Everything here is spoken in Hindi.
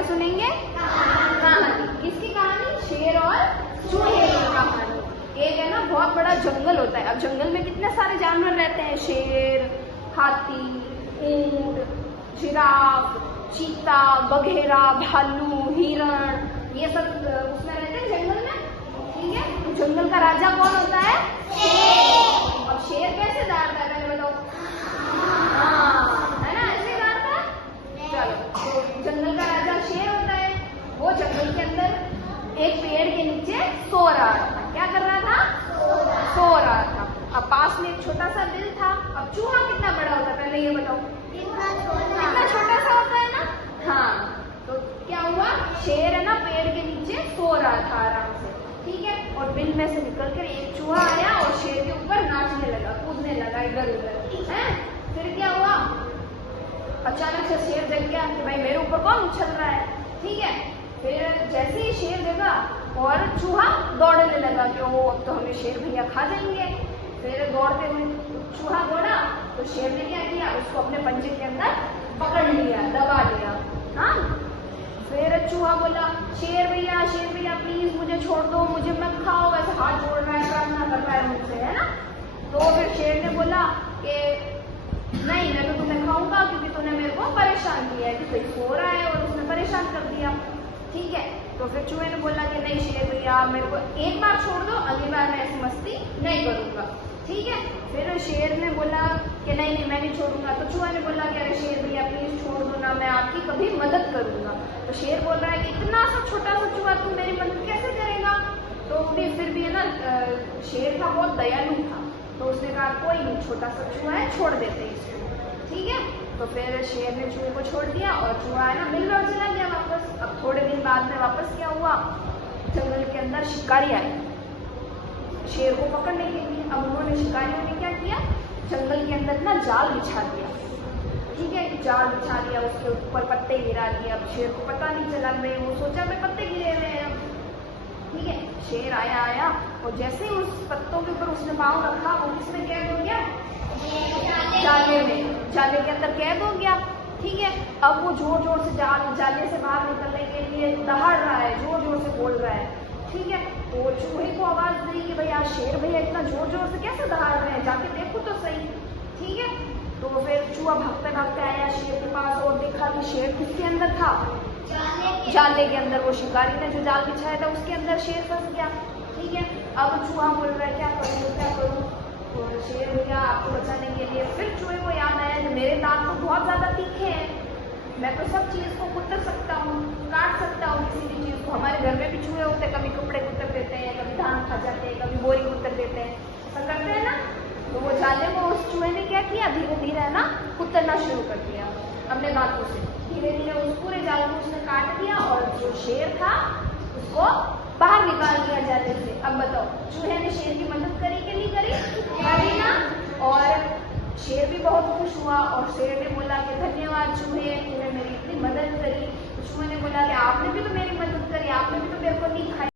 क्या सुनेंगे? कहानी। किसकी कहानी? शेर और चूहे की कहानी। एक है ना, बहुत बड़ा जंगल होता है। अब जंगल में कितने सारे जानवर रहते हैं, शेर, हाथी, ऊंट, जिराफ, चीता, बघेरा, भालू, हिरण, ये सब उसमें रहते हैं जंगल में। ठीक है, तो जंगल का राजा कौन होता है? शेर। अब शेर कैसे दौड़ता है पहले बताओ? है ना, ऐसे दौड़ता है। चलो, तो जंगल का राजा शेर होता है। वो जंगल के अंदर एक पेड़ के नीचे सो रहा था। क्या कर रहा था? सो रहा था। अब पास में एक छोटा सा बिल था। अब चूहा कितना बड़ा होता है पहले ये बताओ? कितना छोटा सा होता है ना। हाँ, तो क्या हुआ, शेर है ना पेड़ के नीचे सो रहा था आराम से। ठीक है, और बिल में से निकलकर एक चूहा आया और शेर के ऊपर नाचने लगा, कूदने लगा इधर उधर। है, फिर क्या हुआ, अचानक से शेर देख गया कि भाई मेरे ऊपर कौन उछल रहा है। ठीक है, फिर जैसे ही शेर देखा और चूहा दौड़ने लगा कि ओ अब तो हमें शेर भैया खा जाएंगे। फिर दौड़ते हुए चूहा दौड़ा तो शेर ने क्या किया, उसको अपने पंजे के अंदर पकड़ लिया, दबा लिया। हाँ, फिर चूहा बोला शेर भैया प्लीज मुझे छोड़ दो, मुझे मत खाओ। ऐसे हाथ जोड़ रहा है, प्रार्थना कर रहा है मुझसे, है ना। तो फिर शेर ने बोला कि नहीं, मैं तो तुम्हें खाऊंगा क्योंकि तूने मेरे को परेशान किया है, कि कोई सो रहा है और उसने परेशान कर दिया। ठीक है, तो फिर चूहे ने बोला कि नहीं शेर भैया मेरे को एक बार छोड़ दो, अगली बार मैं ऐसी मस्ती नहीं करूंगा। ठीक है, फिर शेर ने बोला कि नहीं मैं नहीं छोड़ूंगा। तो चूहा ने बोला कि अरे शेर भैया प्लीज छोड़ दो ना, मैं आपकी कभी मदद करूंगा। तो शेर बोल रहा है कि इतना सा छोटा सा चूहा तुम मेरी मदद कैसे करेगा। तो फिर भी है ना, शेर था बहुत दयालु था, तो उसने कहा कोई नहीं, छोटा सा चूहा है, छोड़ देते इसको। ठीक है, तो फिर शेर ने चूहे को छोड़ दिया और चूहा है ना मिल लौट चला गया वापस। अब थोड़े दिन बाद में वापस क्या हुआ, जंगल के अंदर शिकारी आए शेर को पकड़ने के लिए। अब उन्होंने, शिकारियों ने क्या किया, जंगल के अंदर ना जाल बिछा दिया। ठीक है, जाल बिछा दिया, उसके ऊपर पत्ते गिरा दिए। अब शेर को पता नहीं चला, मैं वो सोचा मैं पत्ते गिरे हुए हैं। ठीक है, शेर आया और जैसे ही उस पत्तों के ऊपर उसने पाँव रखा, वो किसमें कैद हो गया? जाले में, जाले के अंदर कैद हो गया। ठीक है, अब वो जोर जोर से जाले से बाहर निकलने के लिए दहाड़ रहा है, जोर जोर से बोल रहा है। ठीक है, तो चूहे को आवाज दी कि भैया शेर भैया इतना जोर जोर से कैसे दहाड़ रहे हैं, जाके देखो तो सही। ठीक है, तो फिर चूहा भागते भागते आया शेर के पास और देखा कि शेर किसके अंदर था? जाले के अंदर। वो शिकारी ने जो जाल बिछाया था उसके अंदर शेर फंस गया। ठीक है, अब चूहा बोल रहा है क्या करूँ। तो शेर भैया आपको बचाने के लिए, फिर चूहे को याद आया कि मेरे दांत तो बहुत ज्यादा तीखे हैं, मैं तो सब चीज को कुतर सकता हूँ, काट सकता हूँ किसी भी चीज को। हमारे घर में भी चूहे होते हैं, कभी कपड़े कुतर देते हैं, कभी धान खा जाते हैं, कभी बोरी कुतर देते हैं, ऐसा करते हैं ना। तो वो जाले को उस चूहे ने क्या किया, धीरे धीरे है ना कुतरना शुरू कर दिया अपने दांतों से। धीरे धीरे उस पूरे जाल को उसने काट दिया और जो शेर था उसको बाहर निकाल दिया जाले से। अब बताओ, चूहे ने शेर की मदद करी कि नहीं करी ना। और शेर भी बहुत खुश हुआ और शेर ने बोला कि धन्यवाद चूहे, तूने मेरी इतनी मदद करी। चूहे ने बोला कि आपने भी तो मेरी मदद करी, आपने भी तो मेरे को नहीं खाया।